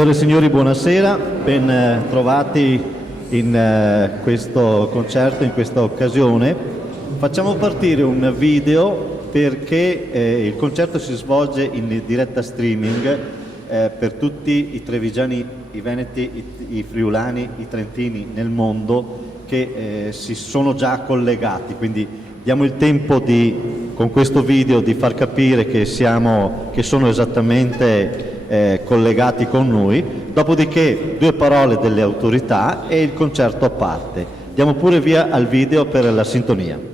Signore e signori, buonasera, ben trovati in questo concerto, in questa occasione. Facciamo partire un video perché il concerto si svolge in diretta streaming per tutti i trevigiani, i veneti, i friulani, i trentini nel mondo che si sono già collegati, quindi diamo il tempo con questo video di far capire che sono esattamente collegati con noi, dopodiché 2 parole delle autorità e il concerto a parte. Diamo pure via al video per la sintonia.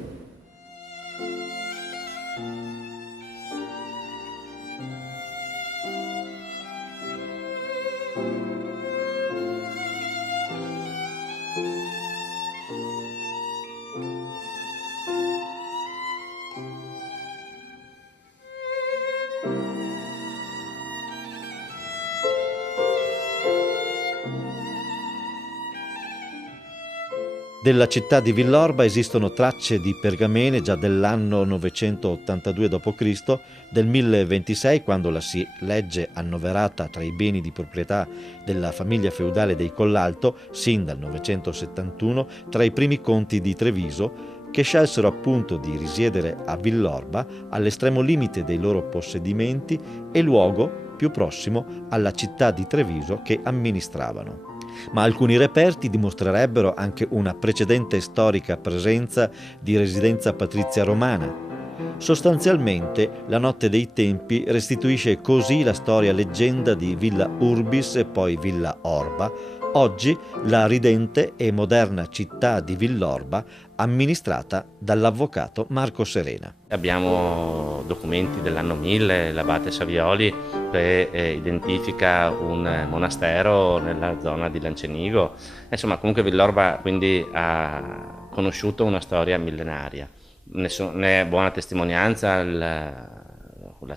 Della città di Villorba esistono tracce di pergamene già dell'anno 982 d.C., del 1026, quando la si legge annoverata tra i beni di proprietà della famiglia feudale dei Collalto, sin dal 971, tra i primi conti di Treviso, che scelsero appunto di risiedere a Villorba, all'estremo limite dei loro possedimenti e luogo più prossimo alla città di Treviso che amministravano. Ma alcuni reperti dimostrerebbero anche una precedente storica presenza di residenza patrizia romana. Sostanzialmente, la Notte dei Tempi restituisce così la storia-leggenda di Villa Urbis e poi Villa Orba, oggi la ridente e moderna città di Villorba, amministrata dall'avvocato Marco Serena. Abbiamo documenti dell'anno 1000, l'abate Savioli che identifica un monastero nella zona di Lancenigo. Insomma, comunque Villorba quindi ha conosciuto una storia millenaria. Ne è buona testimonianza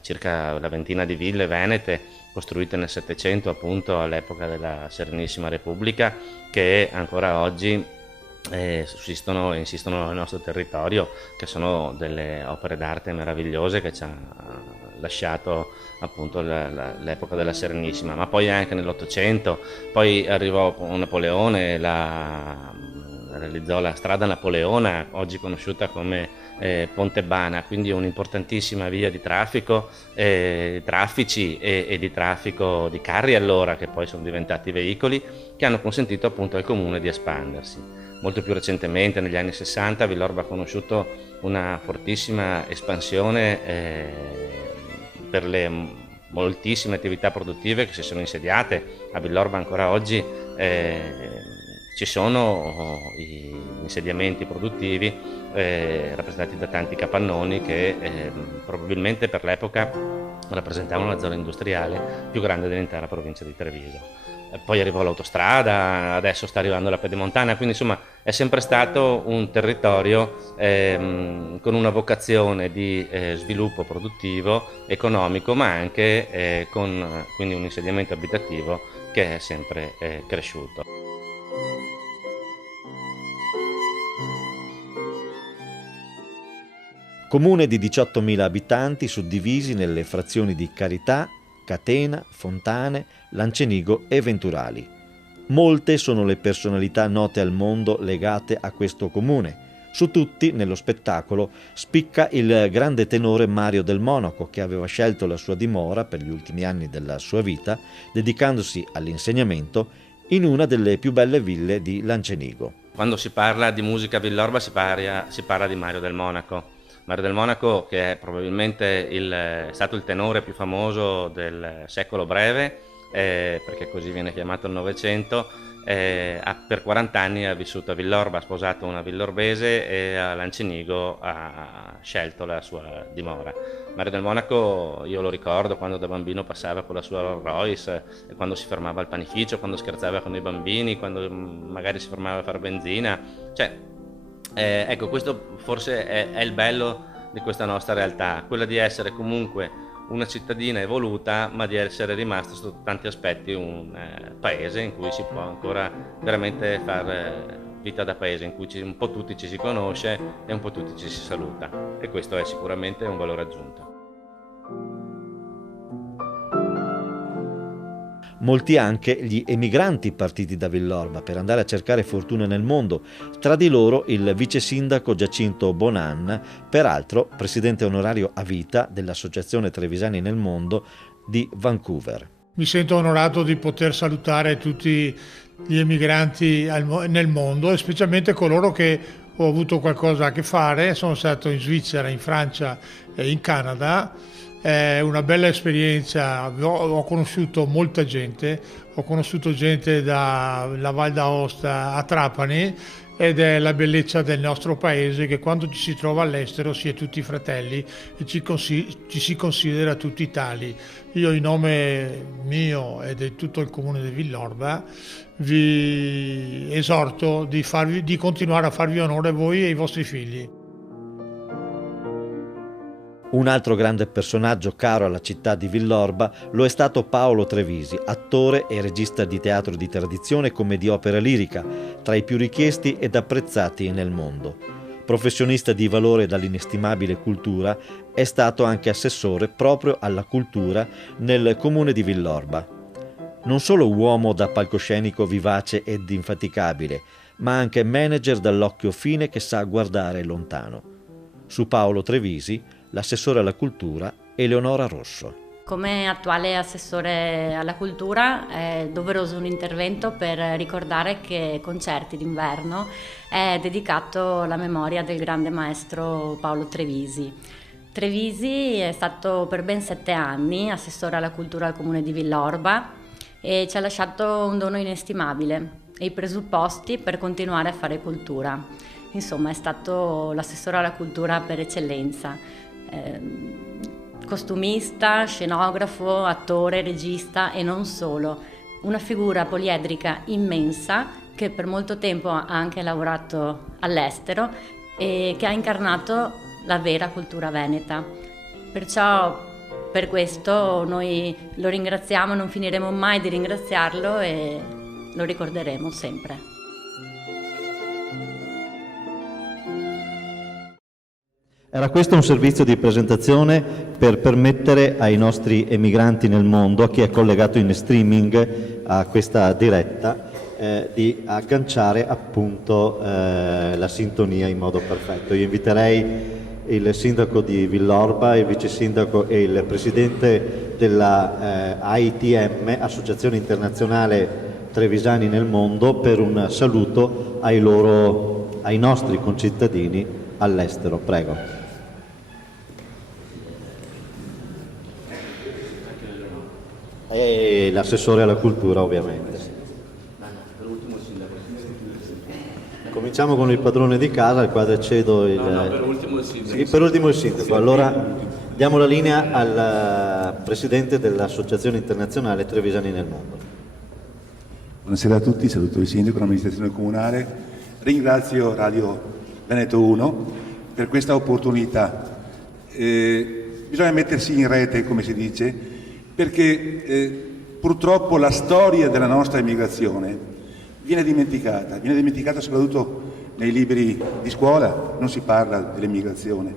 circa la ventina di ville venete costruite nel Settecento, appunto all'epoca della Serenissima Repubblica, che ancora oggi sussistono e insistono nel nostro territorio, che sono delle opere d'arte meravigliose che ci ha lasciato appunto l'epoca della Serenissima. Ma poi anche nell'Ottocento, poi arrivò Napoleone, realizzò la strada napoleona, oggi conosciuta come Pontebana, quindi un'importantissima via di traffico, traffici e di traffico di carri allora, che poi sono diventati veicoli, che hanno consentito appunto al comune di espandersi. Molto più recentemente, negli anni 60, Villorba ha conosciuto una fortissima espansione per le moltissime attività produttive che si sono insediate. A Villorba ancora oggi ci sono gli insediamenti produttivi rappresentati da tanti capannoni che probabilmente per l'epoca rappresentavano la zona industriale più grande dell'intera provincia di Treviso. Poi arrivò l'autostrada, adesso sta arrivando la pedemontana, quindi insomma è sempre stato un territorio con una vocazione di sviluppo produttivo, economico, ma anche con quindi un insediamento abitativo che è sempre cresciuto. Comune di 18.000 abitanti suddivisi nelle frazioni di Carità, Catena, Fontane, Lancenigo e Venturali. Molte sono le personalità note al mondo legate a questo comune. Su tutti, nello spettacolo, spicca il grande tenore Mario del Monaco, che aveva scelto la sua dimora per gli ultimi anni della sua vita, dedicandosi all'insegnamento in una delle più belle ville di Lancenigo. Quando si parla di musica a Villorba si parla di Mario del Monaco. Mario del Monaco, che è probabilmente è stato il tenore più famoso del secolo breve, perché così viene chiamato il Novecento, per 40 anni ha vissuto a Villorba, ha sposato una villorbese e a Lancenigo ha scelto la sua dimora. Mario del Monaco, io lo ricordo quando da bambino passava con la sua Rolls Royce, e quando si fermava al panificio, quando scherzava con i bambini, quando magari si fermava a fare benzina. Ecco, questo forse è il bello di questa nostra realtà, quella di essere comunque una cittadina evoluta, ma di essere rimasto sotto tanti aspetti un paese in cui si può ancora veramente fare vita da paese, in cui un po' tutti ci si conosce e un po' tutti ci si saluta, e questo è sicuramente un valore aggiunto. Molti anche gli emigranti partiti da Villorba per andare a cercare fortuna nel mondo, tra di loro il vice sindaco Giacinto Bonan, peraltro presidente onorario a vita dell'Associazione Trevisani nel Mondo di Vancouver. Mi sento onorato di poter salutare tutti gli emigranti nel mondo e specialmente coloro che ho avuto qualcosa a che fare. Sono stato in Svizzera, in Francia e in Canada. È una bella esperienza, ho conosciuto molta gente, ho conosciuto gente dalla Val d'Aosta a Trapani, ed è la bellezza del nostro paese che quando ci si trova all'estero si è tutti fratelli e ci si considera tutti tali. Io in nome mio e di tutto il comune di Villorba vi esorto di continuare a farvi onore voi e ai vostri figli. Un altro grande personaggio caro alla città di Villorba lo è stato Paolo Trevisi, attore e regista di teatro di tradizione come di opera lirica, tra i più richiesti ed apprezzati nel mondo. Professionista di valore dall'inestimabile cultura, è stato anche assessore proprio alla cultura nel comune di Villorba. Non solo uomo da palcoscenico vivace ed infaticabile, ma anche manager dall'occhio fine che sa guardare lontano. Su Paolo Trevisi, l'assessore alla cultura Eleonora Rosso. Come attuale assessore alla cultura è doveroso un intervento per ricordare che Concerti d'inverno è dedicato alla memoria del grande maestro Paolo Trevisi. Trevisi è stato per ben 7 anni assessore alla cultura al comune di Villorba e ci ha lasciato un dono inestimabile e i presupposti per continuare a fare cultura. Insomma, è stato l'assessore alla cultura per eccellenza. Costumista, scenografo, attore, regista e non solo. Una figura poliedrica immensa che per molto tempo ha anche lavorato all'estero e che ha incarnato la vera cultura veneta. Perciò per questo noi lo ringraziamo, non finiremo mai di ringraziarlo e lo ricorderemo sempre. Era questo un servizio di presentazione per permettere ai nostri emigranti nel mondo, a chi è collegato in streaming a questa diretta, di agganciare appunto la sintonia in modo perfetto. Io inviterei il sindaco di Villorba, il vice sindaco e il presidente della AITM, Associazione Internazionale Trevisani nel Mondo, per un saluto ai nostri concittadini all'estero. Prego. E l'assessore alla cultura, ovviamente. Cominciamo con il padrone di casa, al quale cedo il... per ultimo il sindaco. Sì, per ultimo il sindaco. Allora diamo la linea al presidente dell'Associazione Internazionale Trevisani nel Mondo. Buonasera a tutti, saluto il sindaco, l'amministrazione comunale. Ringrazio Radio Veneto 1 per questa opportunità. Bisogna mettersi in rete, come si dice, perché purtroppo la storia della nostra immigrazione viene dimenticata soprattutto nei libri di scuola, non si parla dell'immigrazione.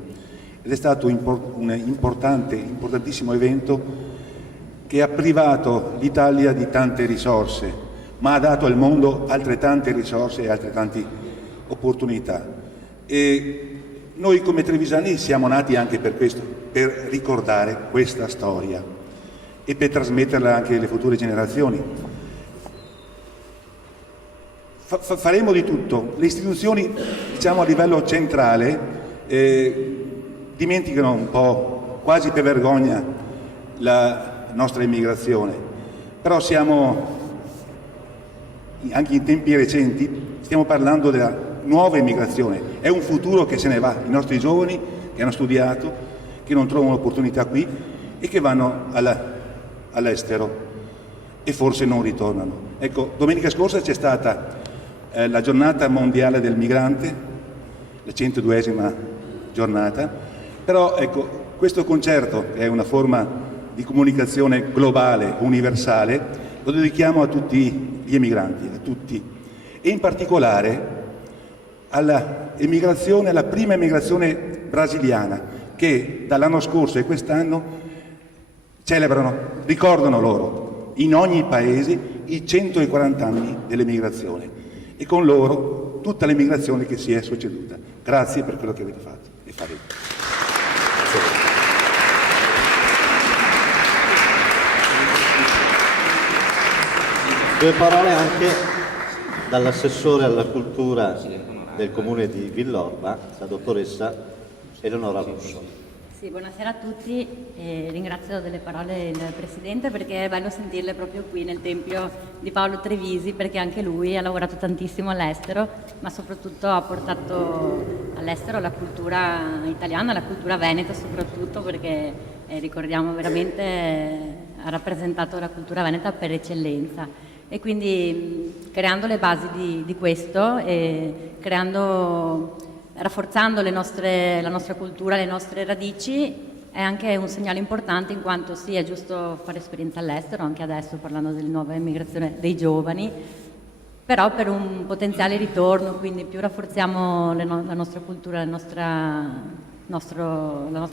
Ed è stato un importantissimo evento che ha privato l'Italia di tante risorse, ma ha dato al mondo altrettante risorse e altrettante opportunità. E noi come trevisani siamo nati anche per questo, per ricordare questa storia e per trasmetterla anche alle future generazioni. Faremo di tutto. Le istituzioni, diciamo a livello centrale, dimenticano un po', quasi per vergogna, la nostra immigrazione. Però siamo, anche in tempi recenti, stiamo parlando della nuova immigrazione. È un futuro che se ne va. I nostri giovani che hanno studiato, che non trovano opportunità qui e che vanno all'estero e forse non ritornano. Ecco, domenica scorsa c'è stata la giornata mondiale del migrante, la 102esima giornata, però ecco, questo concerto, che è una forma di comunicazione globale, universale, lo dedichiamo a tutti gli emigranti, a tutti, e in particolare alla prima emigrazione brasiliana, che dall'anno scorso e quest'anno ricordano loro in ogni paese i 140 anni dell'emigrazione e con loro tutta l'emigrazione che si è succeduta. Grazie per quello che avete fatto e farete. Due parole anche dall'assessore alla cultura del comune di Villorba, la dottoressa Eleonora Russo. Sì, buonasera a tutti, ringrazio delle parole il Presidente perché è bello sentirle proprio qui nel Tempio di Paolo Trevisi, perché anche lui ha lavorato tantissimo all'estero, ma soprattutto ha portato all'estero la cultura italiana, la cultura veneta soprattutto, perché ricordiamo veramente ha rappresentato la cultura veneta per eccellenza. E quindi creando le basi di questo e rafforzando la nostra cultura, le nostre radici, è anche un segnale importante, in quanto sì, è giusto fare esperienza all'estero, anche adesso parlando della nuova immigrazione dei giovani, però per un potenziale ritorno, quindi più rafforziamo la nostra cultura, la nostra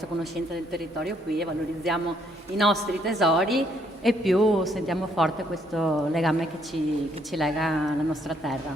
conoscenza del territorio qui e valorizziamo i nostri tesori, e più sentiamo forte questo legame che ci lega alla nostra terra.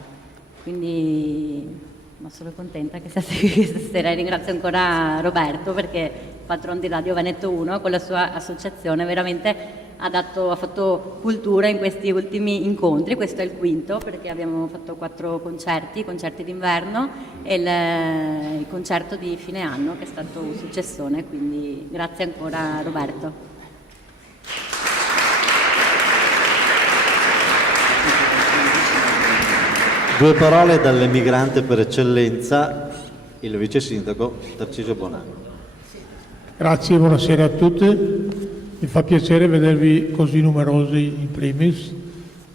Quindi sono contenta che siate qui stasera e ringrazio ancora Roberto, perché patron di Radio Veneto 1 con la sua associazione veramente ha fatto cultura in questi ultimi incontri. Questo è il quinto, perché abbiamo fatto 4 concerti d'inverno e il concerto di fine anno che è stato un successone, quindi grazie ancora Roberto. Due parole dall'emigrante per eccellenza, il vice sindaco Tarcisio Bonanno. Grazie, buonasera a tutti. Mi fa piacere vedervi così numerosi in primis.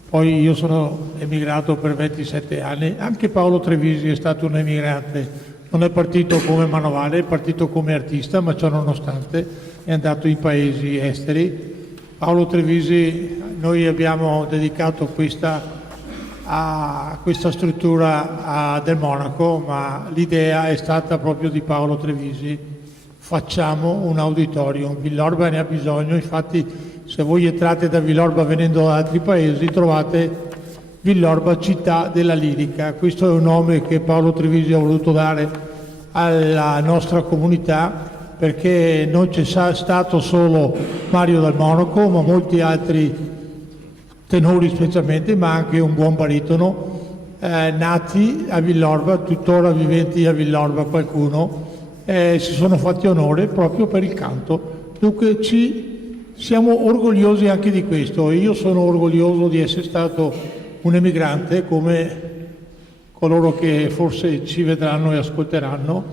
Poi io sono emigrato per 27 anni, anche Paolo Trevisi è stato un emigrante. Non è partito come manovale, è partito come artista, ma ciò nonostante è andato in paesi esteri. Paolo Trevisi, noi abbiamo dedicato questa struttura del Monaco, ma l'idea è stata proprio di Paolo Trevisi. Facciamo un auditorium, Villorba ne ha bisogno, infatti se voi entrate da Villorba venendo da altri paesi trovate Villorba città della lirica. Questo è un nome che Paolo Trevisi ha voluto dare alla nostra comunità, perché non c'è stato solo Mario dal Monaco, ma molti altri tenori specialmente, ma anche un buon baritono, nati a Villorba, tuttora viventi a Villorba qualcuno, si sono fatti onore proprio per il canto. Dunque siamo orgogliosi anche di questo. Io sono orgoglioso di essere stato un emigrante, come coloro che forse ci vedranno e ascolteranno,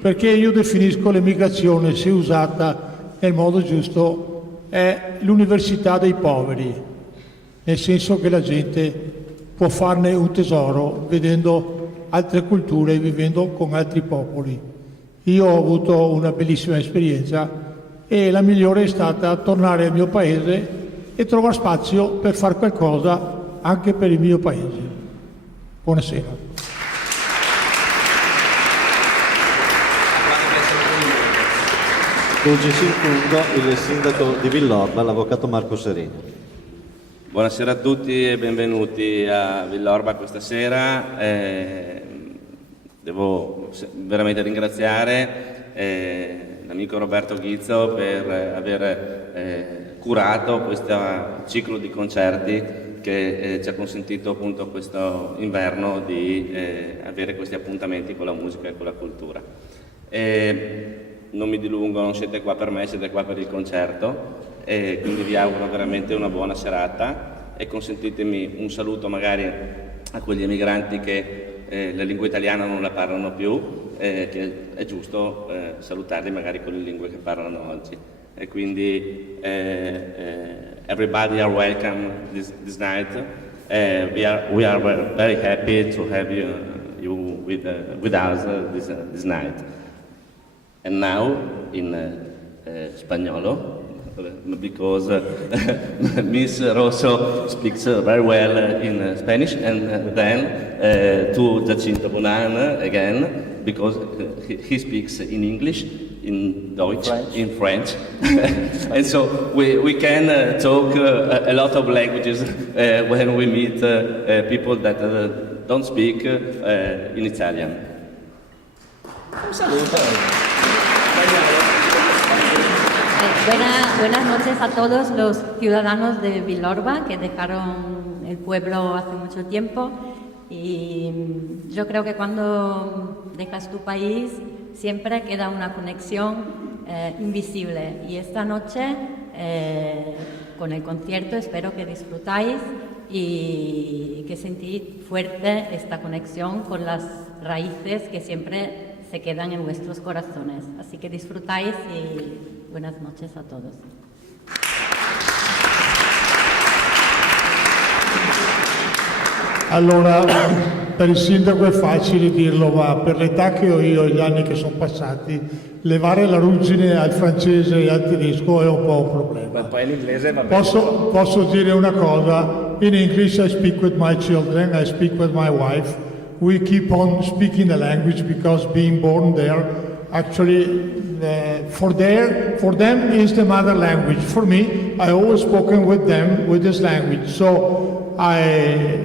perché io definisco l'emigrazione, se usata nel modo giusto, è l'università dei poveri. Nel senso che la gente può farne un tesoro vedendo altre culture e vivendo con altri popoli. Io ho avuto una bellissima esperienza e la migliore è stata tornare al mio paese e trovare spazio per fare qualcosa anche per il mio paese. Buonasera. Conduce in fondo il sindaco di Villorba, l'avvocato Marco Sereni. Buonasera a tutti e benvenuti a Villorba questa sera. Devo veramente ringraziare l'amico Roberto Ghizzo per aver curato questo ciclo di concerti che ci ha consentito appunto questo inverno di avere questi appuntamenti con la musica e con la cultura. Non mi dilungo, non siete qua per me, siete qua per il concerto. E quindi vi auguro veramente una buona serata e consentitemi un saluto magari a quegli emigranti che la lingua italiana non la parlano più, che è giusto salutarli magari con le lingue che parlano oggi. E quindi everybody are welcome this night. We are very happy to have you with us this night. And now in spagnolo because Miss Rosso speaks very well in Spanish, and then to Giacinto Bonan again, because he speaks in English, in Deutsch, in French. And so we can talk a lot of languages when we meet people that don't speak in Italian. Un saluto. Buenas noches a todos los ciudadanos de Villorba que dejaron el pueblo hace mucho tiempo, y yo creo que cuando dejas tu país siempre queda una conexión invisible, y esta noche con el concierto espero que disfrutáis y que sentís fuerte esta conexión con las raíces que siempre se quedan en vuestros corazones. Así que disfrutáis y buenas noches a todos. Allora, per il sindaco è facile dirlo, ma per l'età che ho io e gli anni che sono passati, levare la ruggine al francese e al tedesco è un po' un problema. Ma poi l'inglese va bene. Posso dire una cosa? In English I speak with my children, I speak with my wife. We keep on speaking the language because being born there, actually for them is the mother language. For me, I always spoken with them with this language. So I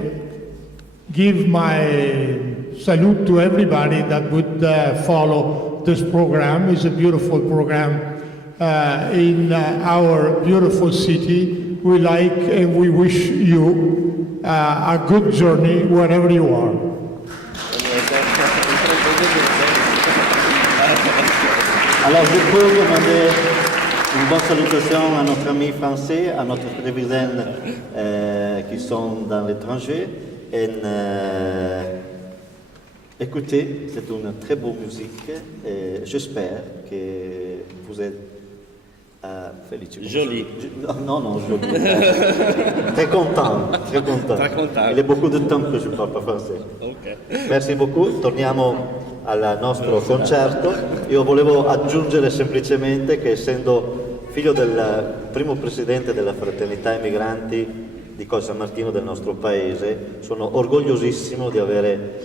give my salute to everybody that would follow this program. It's a beautiful program in our beautiful city. We like and we wish you a good journey wherever you are. Alors, je peux demander une bonne salutation à notre ami français, à notre télévision qui sont dans l'étranger. Écoutez, c'est une très bonne musique et j'espère que vous êtes felice. Jolie. Non, jolie. Très content. Très content. Il y a beaucoup de temps que je ne parle pas français. Okay. Merci beaucoup, torniamo al nostro concerto. Io volevo aggiungere semplicemente che, essendo figlio del primo presidente della Fraternità Emigranti di Colle San Martino del nostro paese, sono orgogliosissimo di avere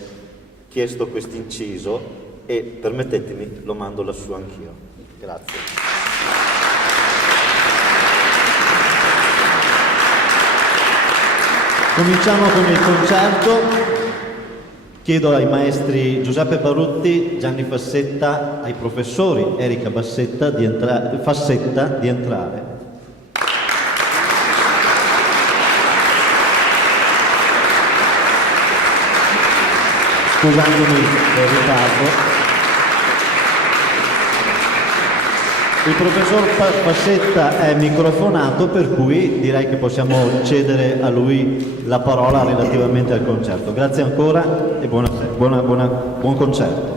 chiesto questo inciso e, permettetemi, lo mando lassù anch'io. Grazie. Cominciamo con il concerto. Chiedo ai maestri Giuseppe Barutti, Gianni Fassetta, ai professori Erika Fassetta di entrare. Scusandomi del ritardo. Il professor Fassetta è microfonato, per cui direi che possiamo cedere a lui la parola relativamente al concerto. Grazie ancora e buon concerto.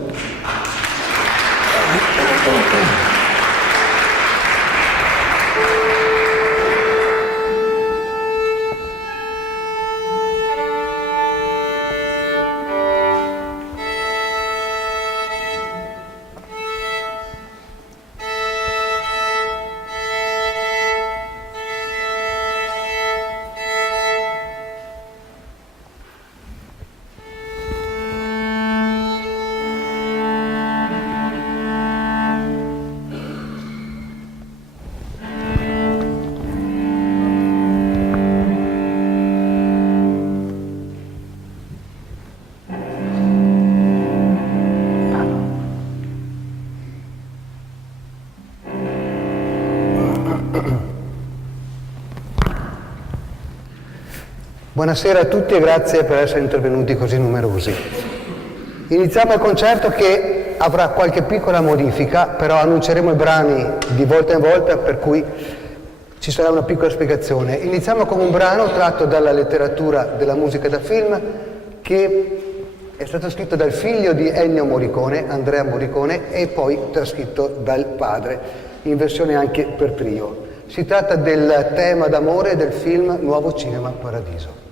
Buonasera a tutti e grazie per essere intervenuti così numerosi. Iniziamo il concerto che avrà qualche piccola modifica, però annunceremo i brani di volta in volta, per cui ci sarà una piccola spiegazione. Iniziamo con un brano tratto dalla letteratura della musica da film, che è stato scritto dal figlio di Ennio Morricone, Andrea Morricone, e poi trascritto dal padre, in versione anche per trio. Si tratta del tema d'amore del film Nuovo Cinema Paradiso.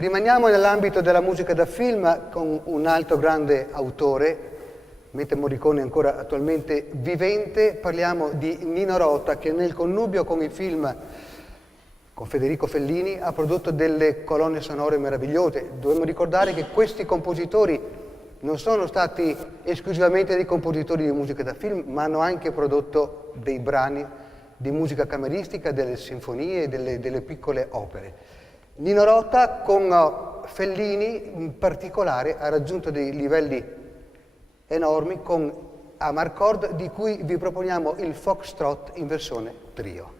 Rimaniamo nell'ambito della musica da film con un altro grande autore, mentre Morricone è ancora attualmente vivente. Parliamo di Nino Rota, che nel connubio con il film con Federico Fellini ha prodotto delle colonne sonore meravigliose. Dobbiamo ricordare che questi compositori non sono stati esclusivamente dei compositori di musica da film, ma hanno anche prodotto dei brani di musica cameristica, delle sinfonie, delle piccole opere. Nino Rota con Fellini in particolare ha raggiunto dei livelli enormi con Amarcord, di cui vi proponiamo il Foxtrot in versione trio.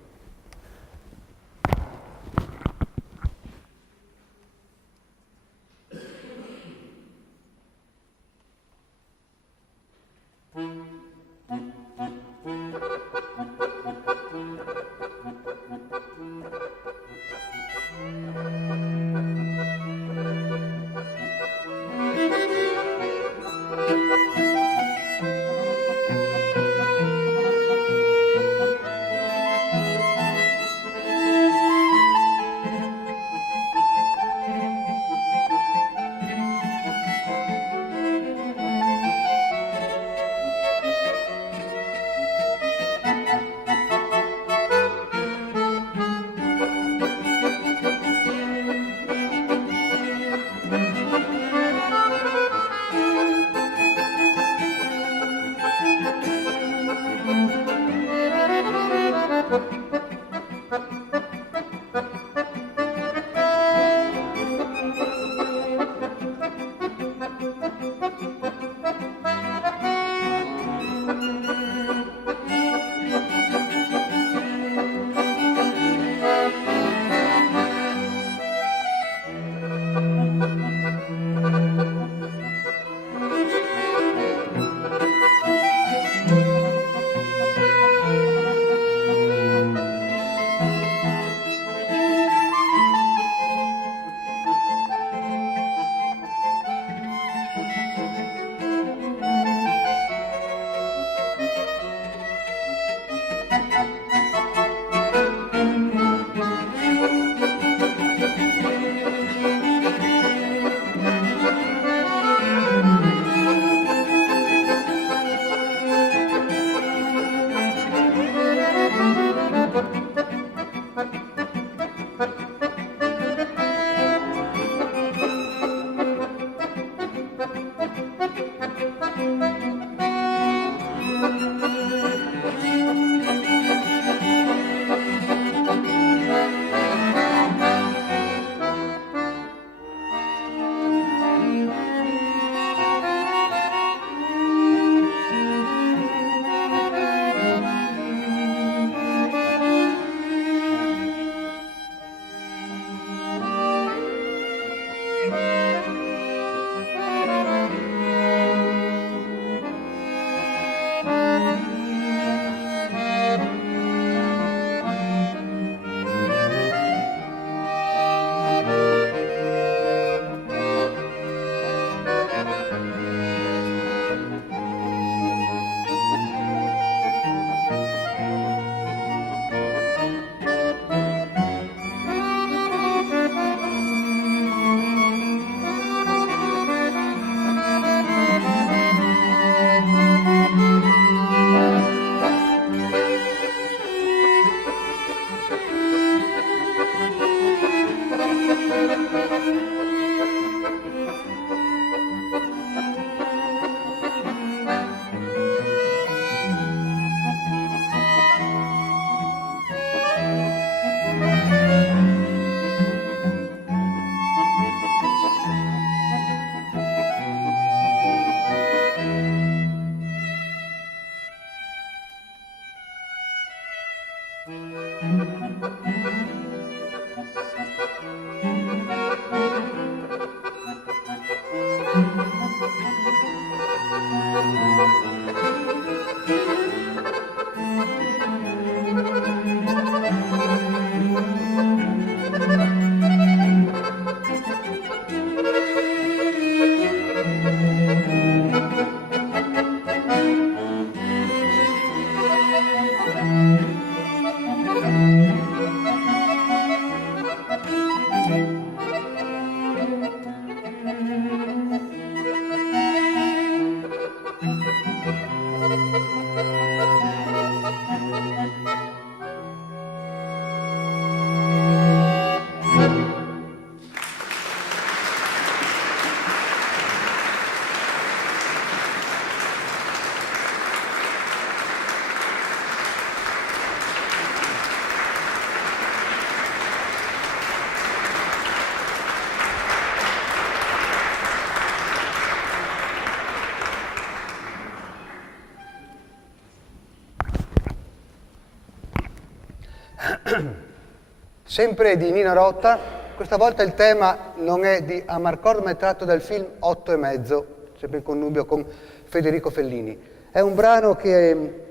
sempre di Nino Rota. Questa volta il tema non è di Amarcord, ma è tratto dal film 8 e mezzo, sempre in connubio con Federico Fellini. È un brano che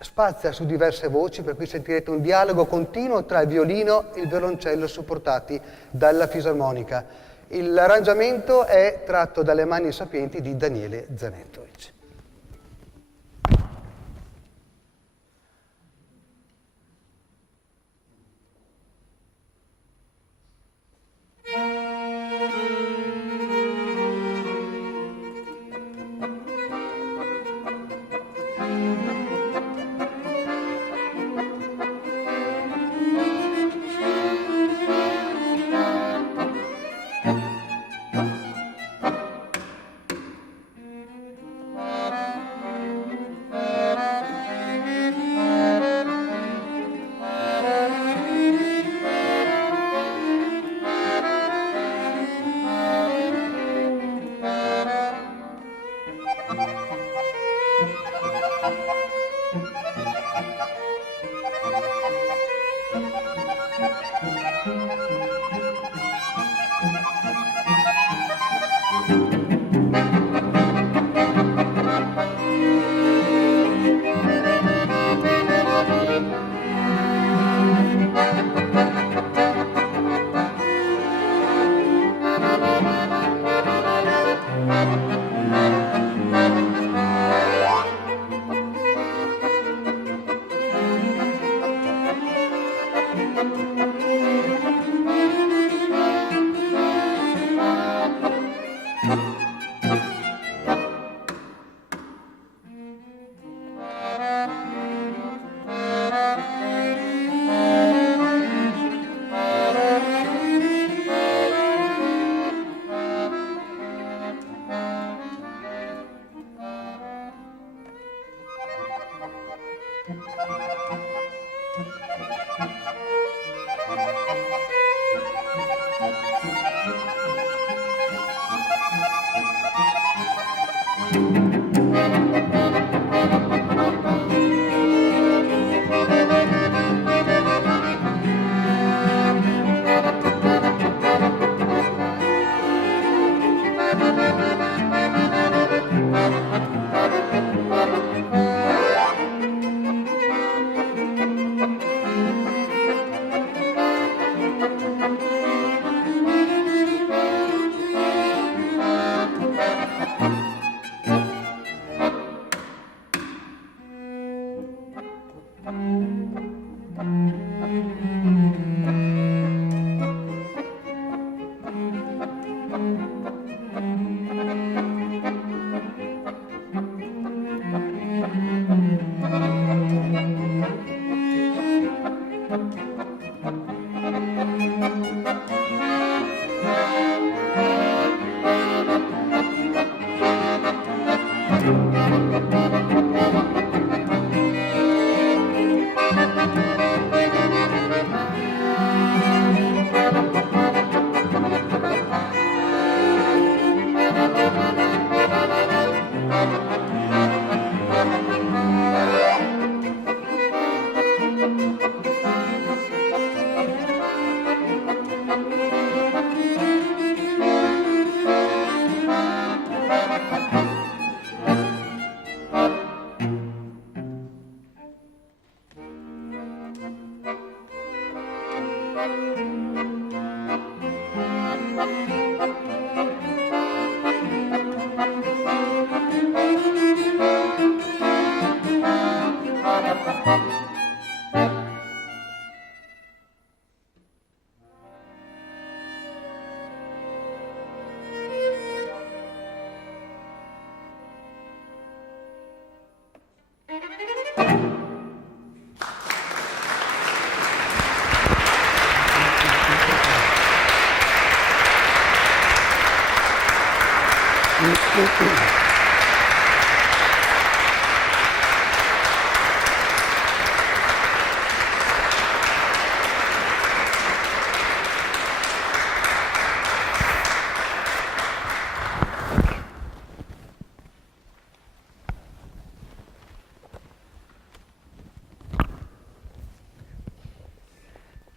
spazia su diverse voci, per cui sentirete un dialogo continuo tra il violino e il violoncello supportati dalla fisarmonica. L'arrangiamento è tratto dalle mani sapienti di Daniele Zanettovic.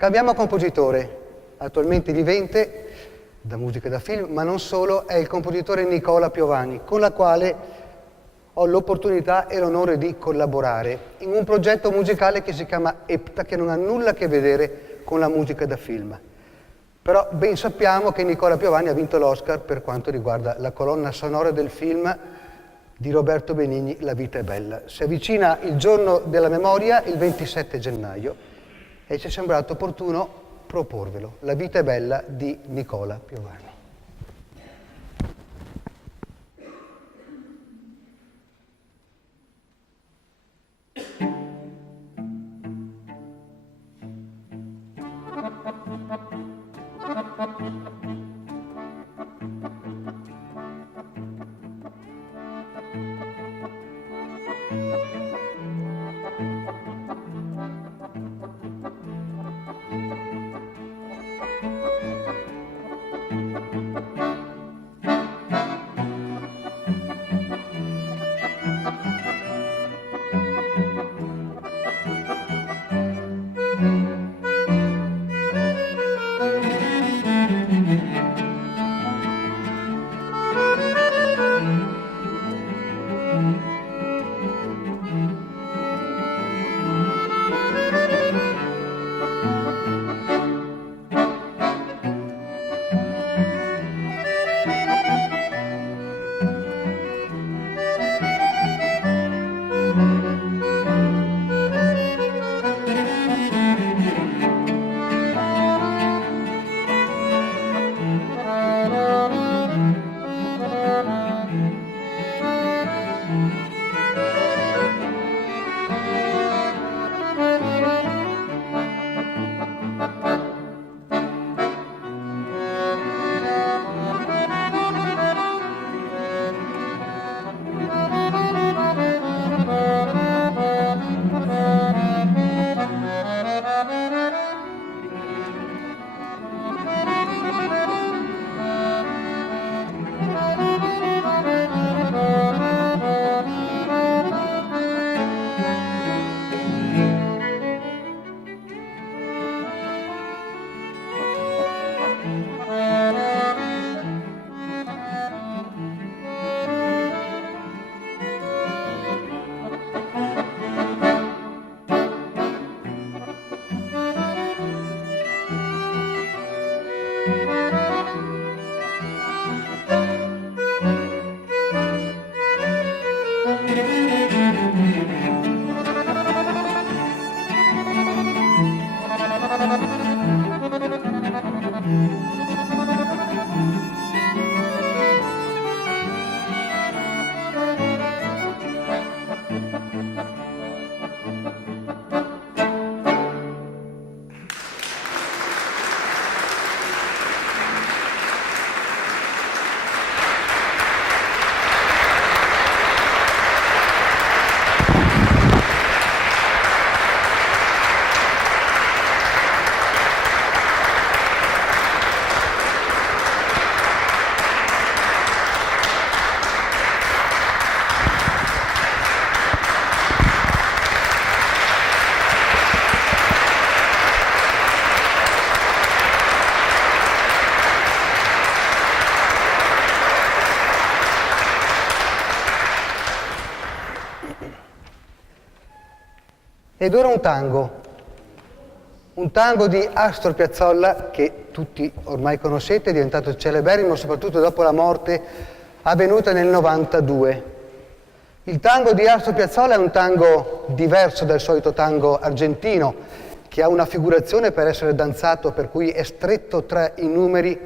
Cambiamo compositore, attualmente vivente, da musica da film, ma non solo, è il compositore Nicola Piovani, con la quale ho l'opportunità e l'onore di collaborare in un progetto musicale che si chiama EPTA, che non ha nulla a che vedere con la musica da film. Però ben sappiamo che Nicola Piovani ha vinto l'Oscar per quanto riguarda la colonna sonora del film di Roberto Benigni, La vita è bella. Si avvicina il giorno della memoria, il 27 gennaio, e ci è sembrato opportuno proporvelo. La vita è bella di Nicola Piovani. Ed ora un tango di Astor Piazzolla che tutti ormai conoscete, è diventato celeberrimo soprattutto dopo la morte avvenuta nel 92. Il tango di Astor Piazzolla è un tango diverso dal solito tango argentino, che ha una figurazione per essere danzato per cui è stretto tra i numeri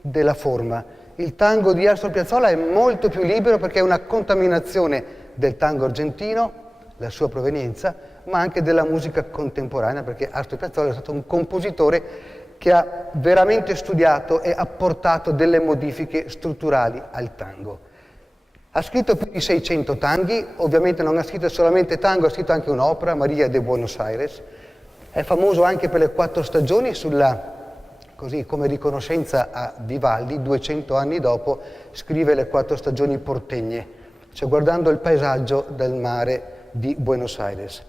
della forma. Il tango di Astor Piazzolla è molto più libero perché è una contaminazione del tango argentino, la sua provenienza, ma anche della musica contemporanea, perché Astor Piazzolla è stato un compositore che ha veramente studiato e apportato delle modifiche strutturali al tango. Ha scritto più di 600 tanghi, ovviamente non ha scritto solamente tango, ha scritto anche un'opera, Maria de Buenos Aires. È famoso anche per le 4 stagioni, così come riconoscenza a Vivaldi, 200 anni dopo, scrive le 4 stagioni portegne, cioè guardando il paesaggio del mare di Buenos Aires.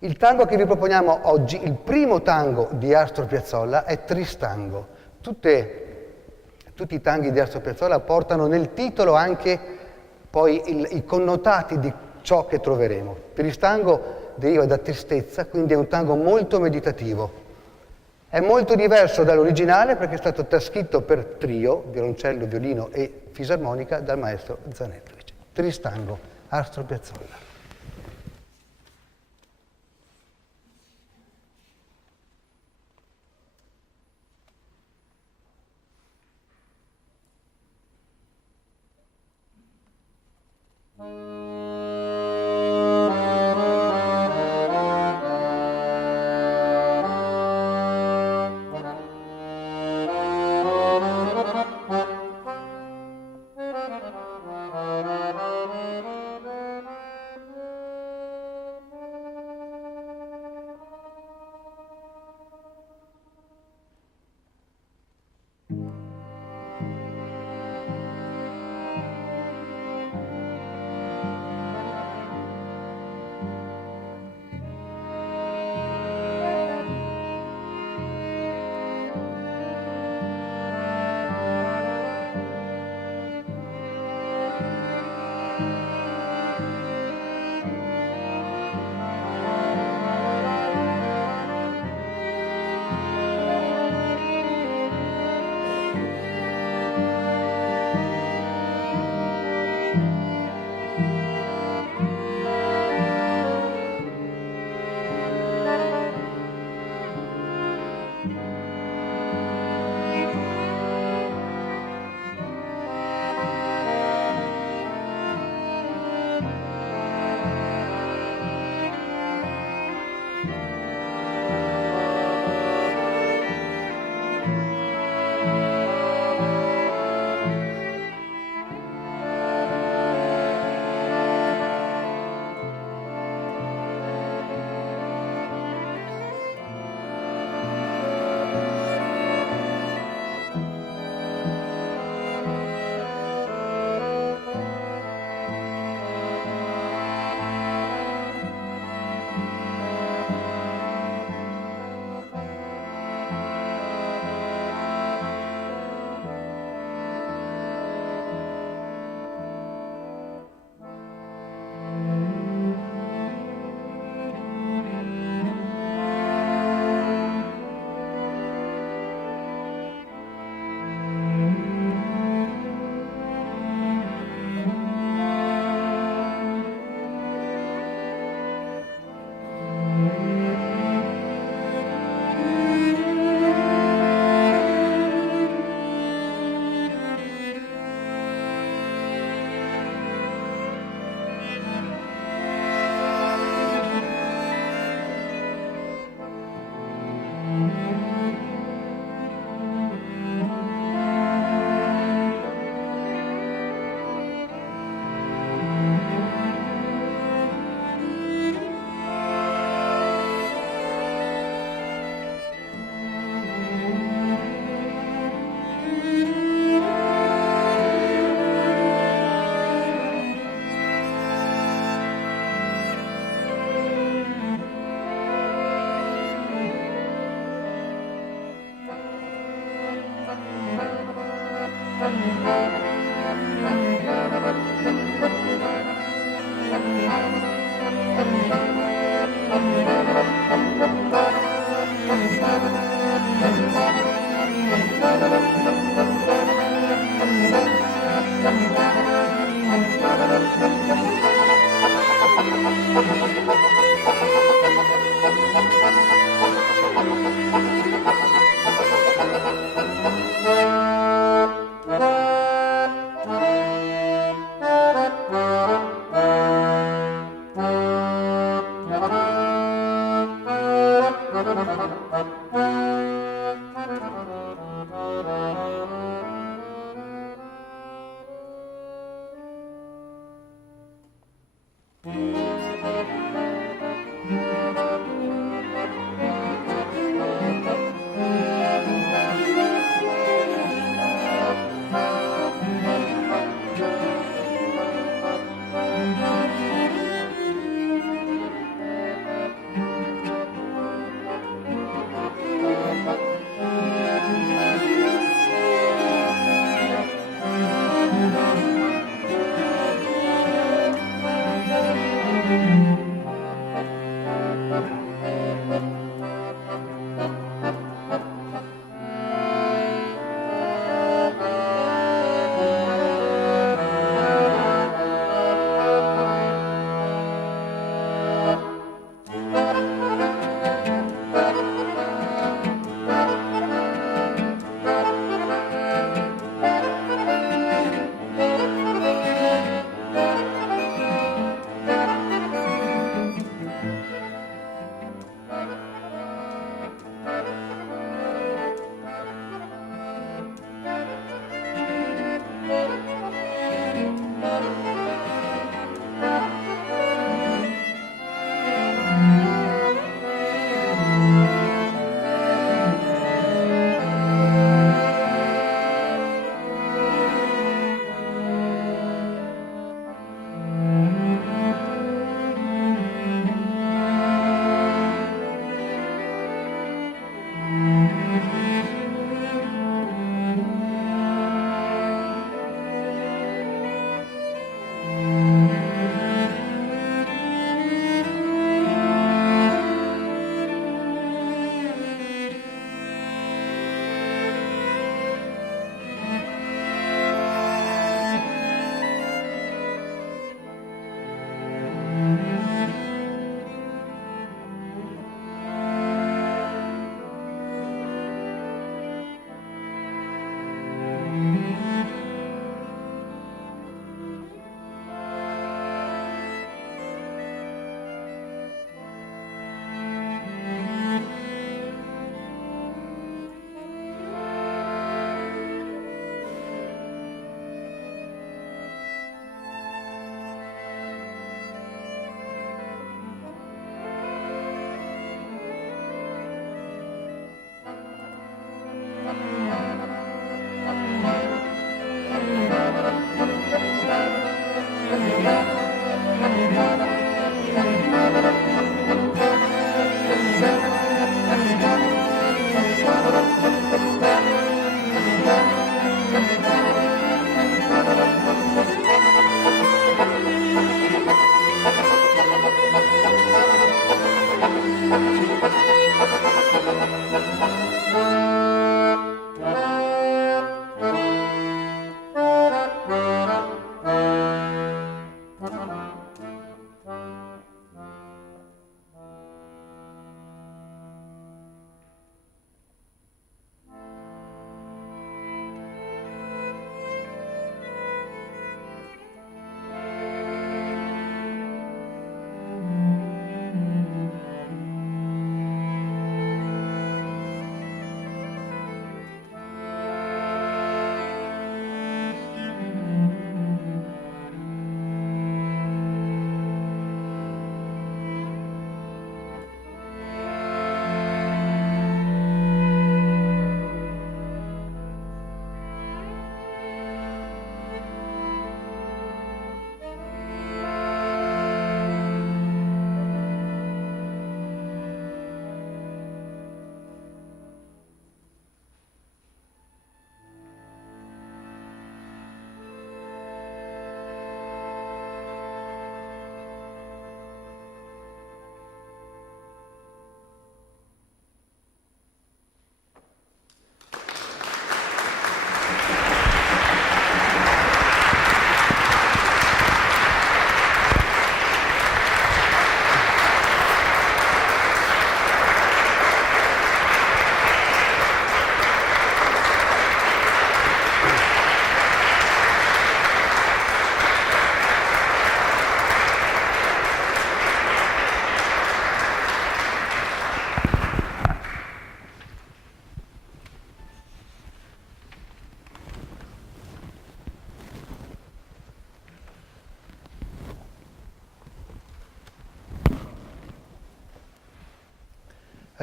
Il tango che vi proponiamo oggi, il primo tango di Astor Piazzolla, è Tristango. Tutti i tanghi di Astor Piazzolla portano nel titolo anche poi i connotati di ciò che troveremo. Tristango deriva da tristezza, quindi è un tango molto meditativo. È molto diverso dall'originale perché è stato trascritto per trio, violoncello, violino e fisarmonica dal maestro Zanettovic. Tristango, Astor Piazzolla.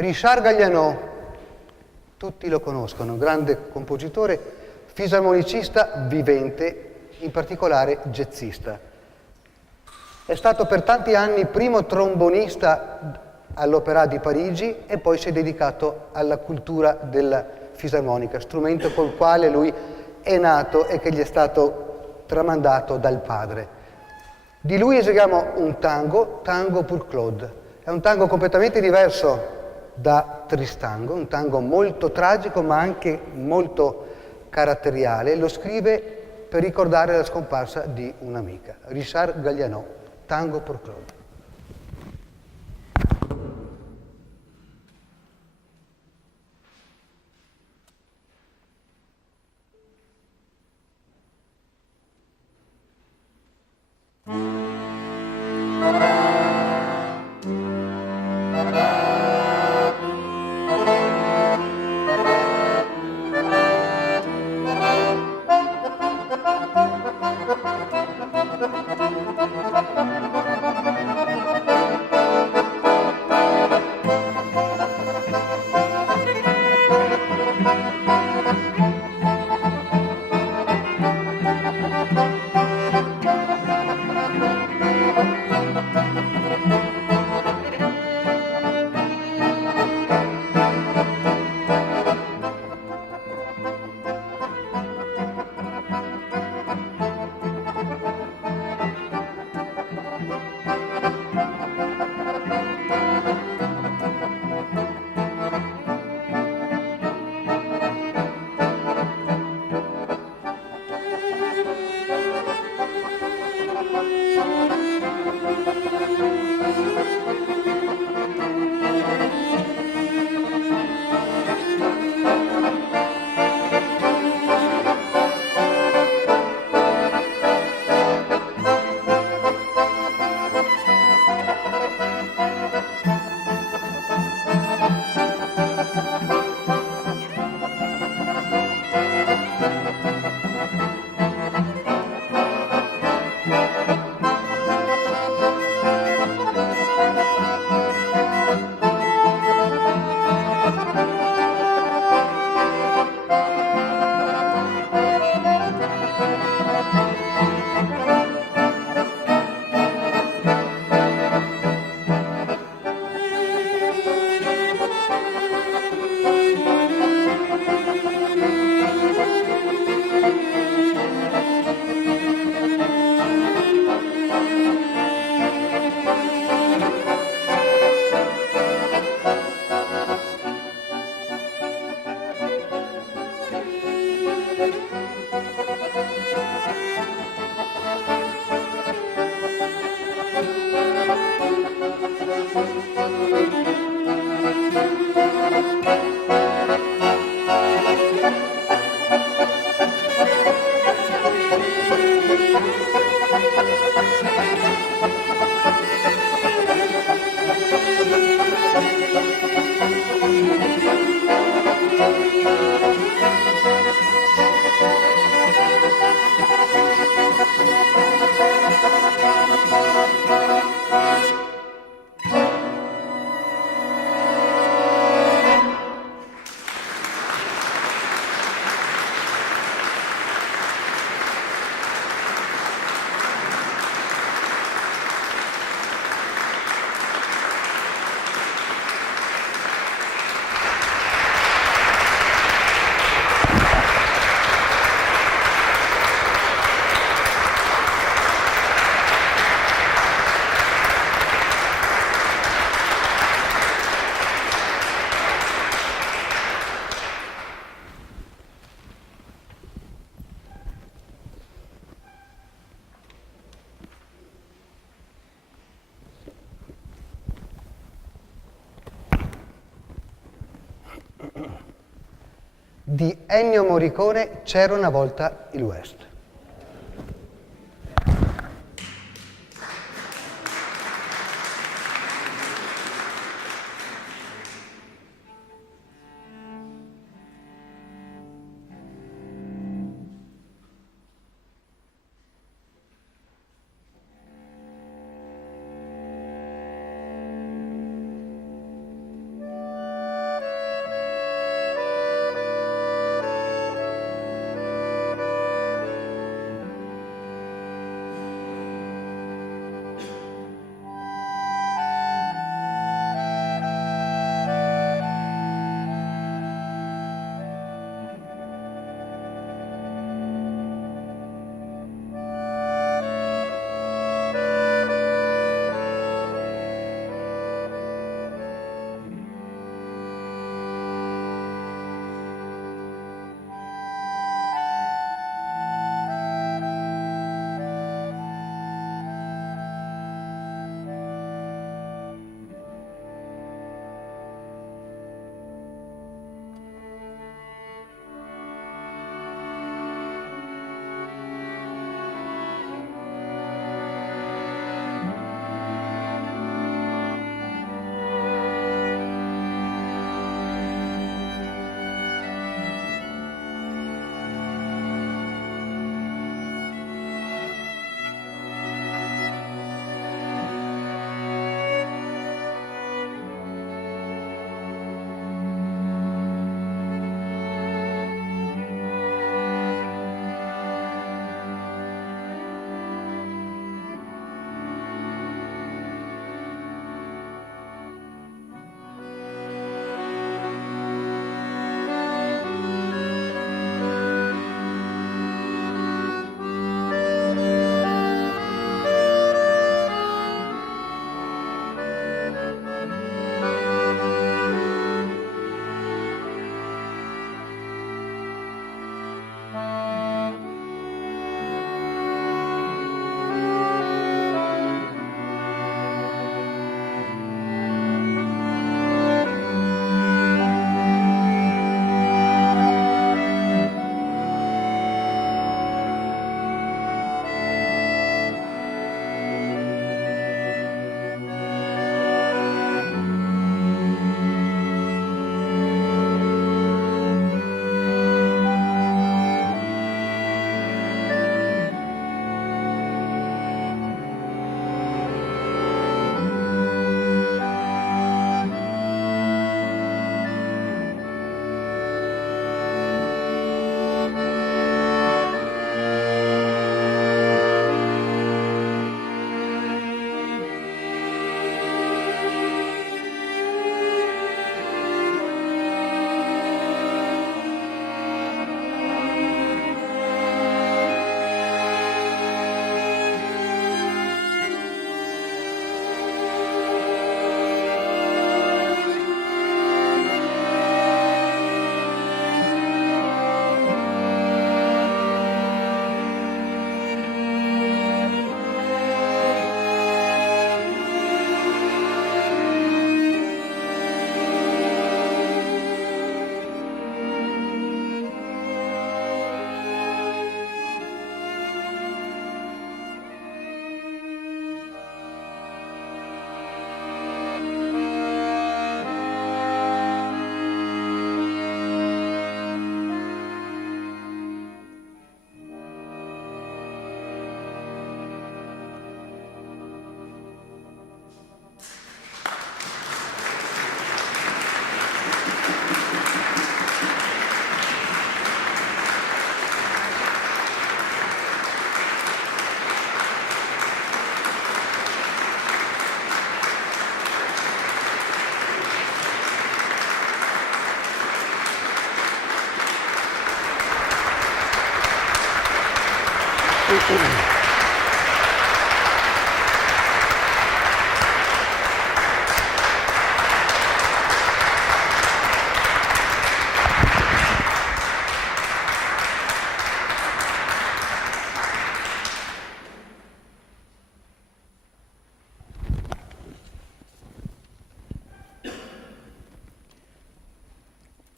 Richard Galliano, tutti lo conoscono, un grande compositore, fisarmonicista vivente, in particolare jazzista. È stato per tanti anni primo trombonista all'Opéra di Parigi e poi si è dedicato alla cultura della fisarmonica, strumento col quale lui è nato e che gli è stato tramandato dal padre. Di lui eseguiamo un tango, Tango pour Claude. È un tango completamente diverso da Tristango, un tango molto tragico ma anche molto caratteriale. Lo scrive per ricordare la scomparsa di un'amica. Richard Galliano, Tango pour Claude. Di Ennio Morricone, C'era una volta il West.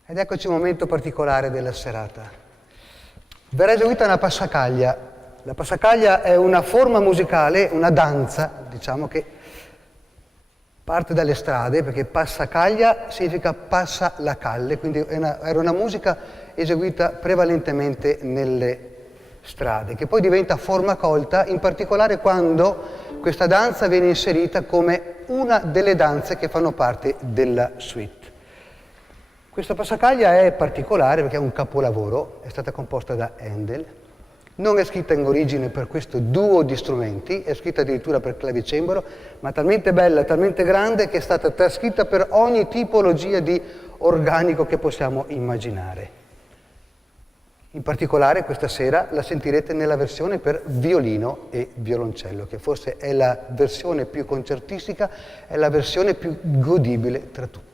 Ed eccoci un momento particolare della serata. Verrà eseguita una passacaglia. La passacaglia è una forma musicale, una danza, diciamo, che parte dalle strade, perché passacaglia significa passa la calle, quindi era una musica eseguita prevalentemente nelle strade, che poi diventa forma colta, in particolare quando questa danza viene inserita come una delle danze che fanno parte della suite. Questa passacaglia è particolare perché è un capolavoro, è stata composta da Handel, non è scritta in origine per questo duo di strumenti, è scritta addirittura per clavicembalo, ma talmente bella, talmente grande che è stata trascritta per ogni tipologia di organico che possiamo immaginare. In particolare questa sera la sentirete nella versione per violino e violoncello, che forse è la versione più concertistica, è la versione più godibile tra tutte.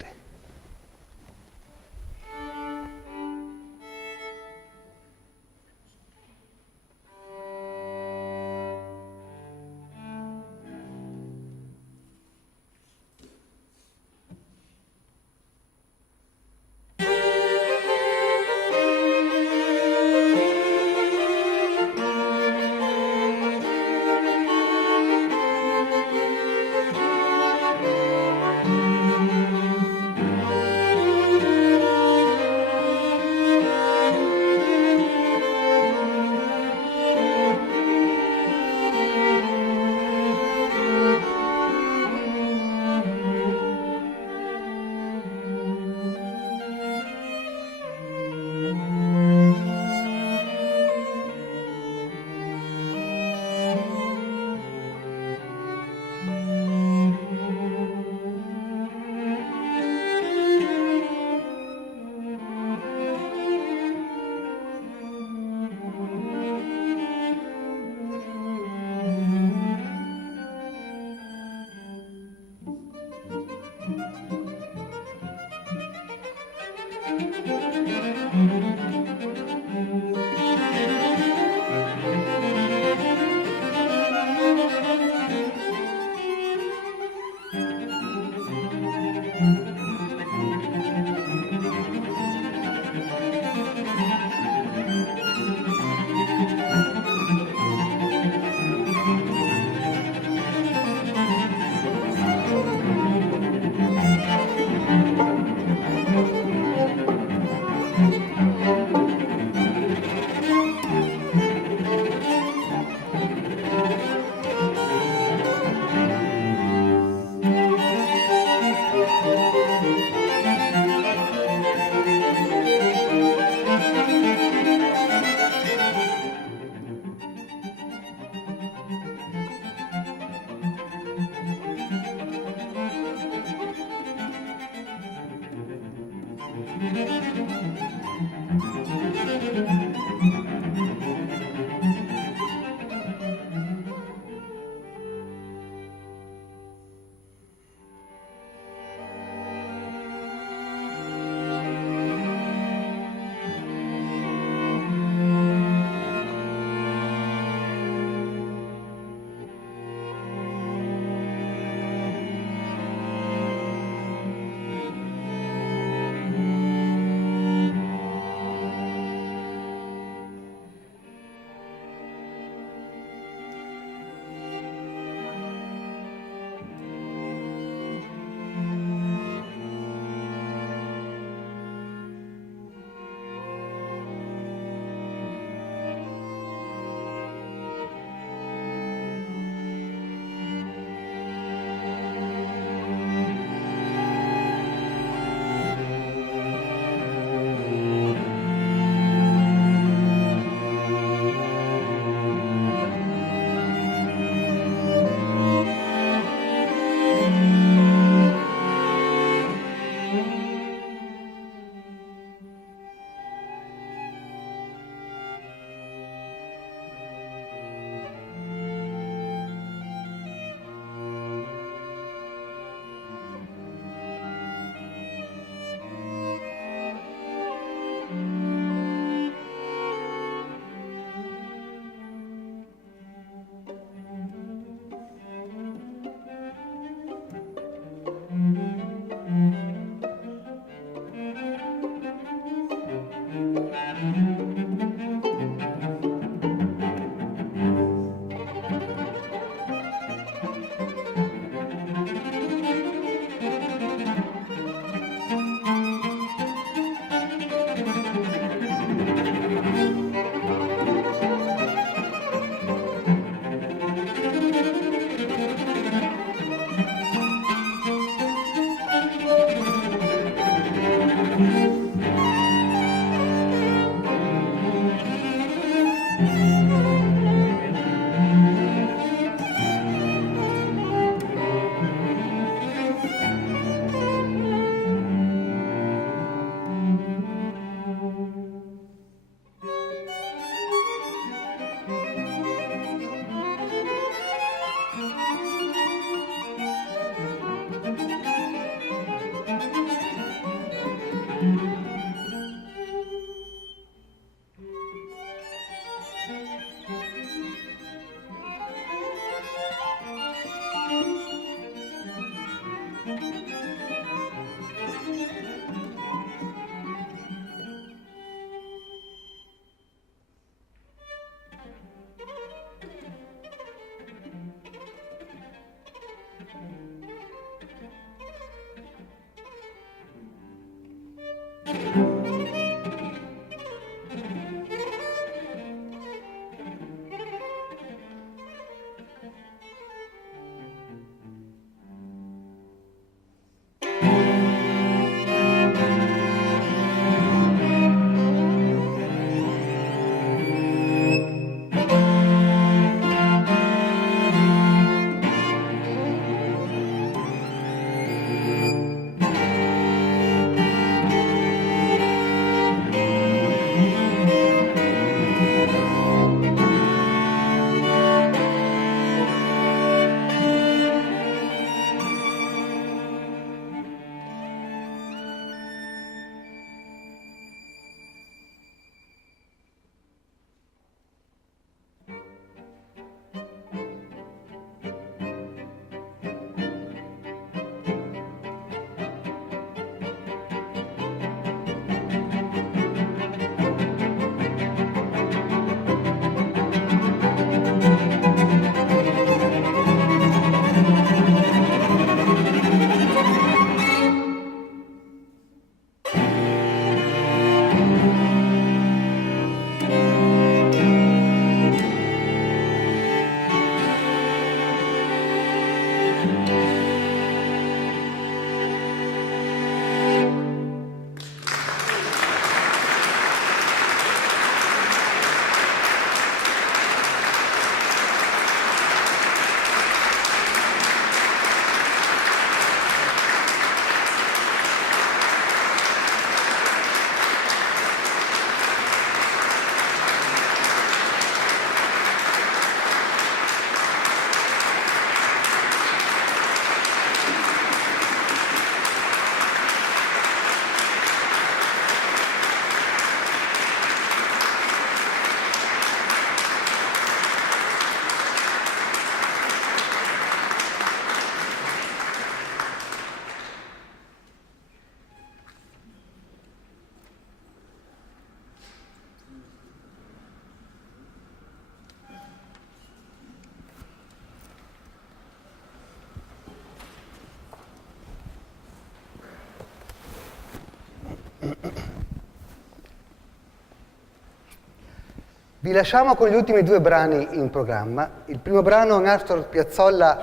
Vi lasciamo con gli ultimi due brani in programma. Il primo brano, un Astor Piazzolla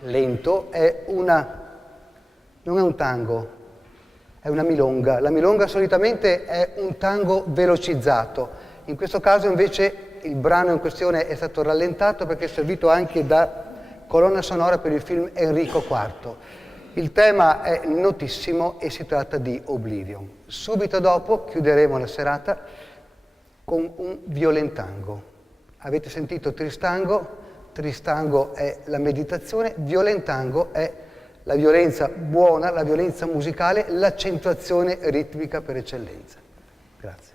lento, non è un tango, è una milonga. La milonga solitamente è un tango velocizzato. In questo caso invece il brano in questione è stato rallentato perché è servito anche da colonna sonora per il film Enrico IV. Il tema è notissimo e si tratta di Oblivion. Subito dopo chiuderemo la serata con un violentango. Avete sentito Tristango? Tristango è la meditazione, violentango è la violenza buona, la violenza musicale, l'accentuazione ritmica per eccellenza. Grazie.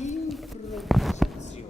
improvvisazione.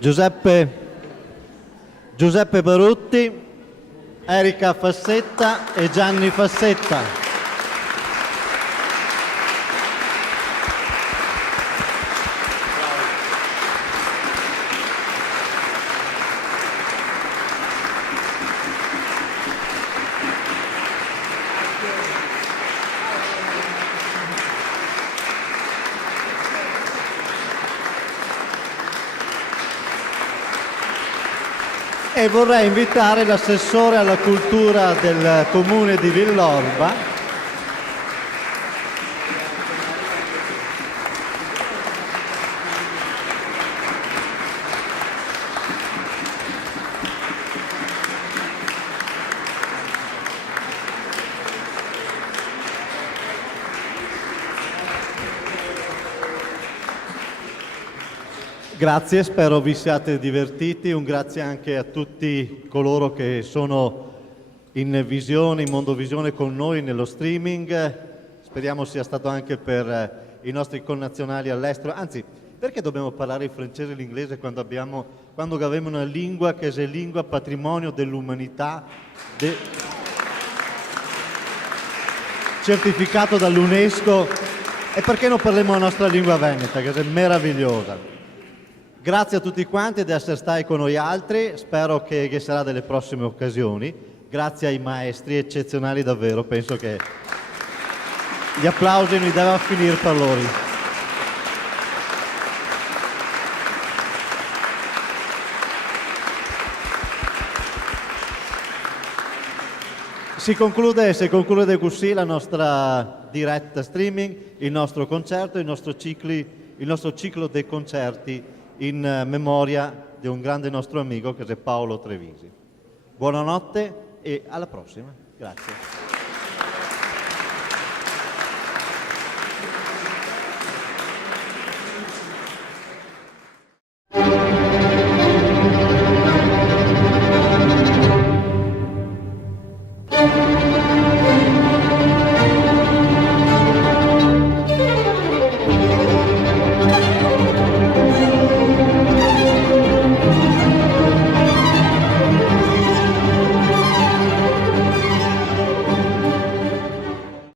Giuseppe Barutti, Erika Fassetta e Gianni Fassetta. E vorrei invitare l'assessore alla cultura del comune di Villorba, grazie, spero vi siate divertiti. Un grazie anche a tutti coloro che sono in visione, in mondovisione con noi nello streaming. Speriamo sia stato anche per i nostri connazionali all'estero. Anzi, perché dobbiamo parlare il francese e l'inglese quando abbiamo una lingua che è lingua patrimonio dell'umanità, certificato dall'UNESCO? E perché non parliamo la nostra lingua veneta, che è meravigliosa? Grazie a tutti quanti di essere stati con noi altri, spero che ci sarà delle prossime occasioni. Grazie ai maestri eccezionali davvero, penso che gli applausi non devono finire per loro. Si conclude così la nostra diretta streaming, il nostro concerto, il nostro ciclo dei concerti in memoria di un grande nostro amico che è Paolo Trevisi. Buonanotte e alla prossima. Grazie.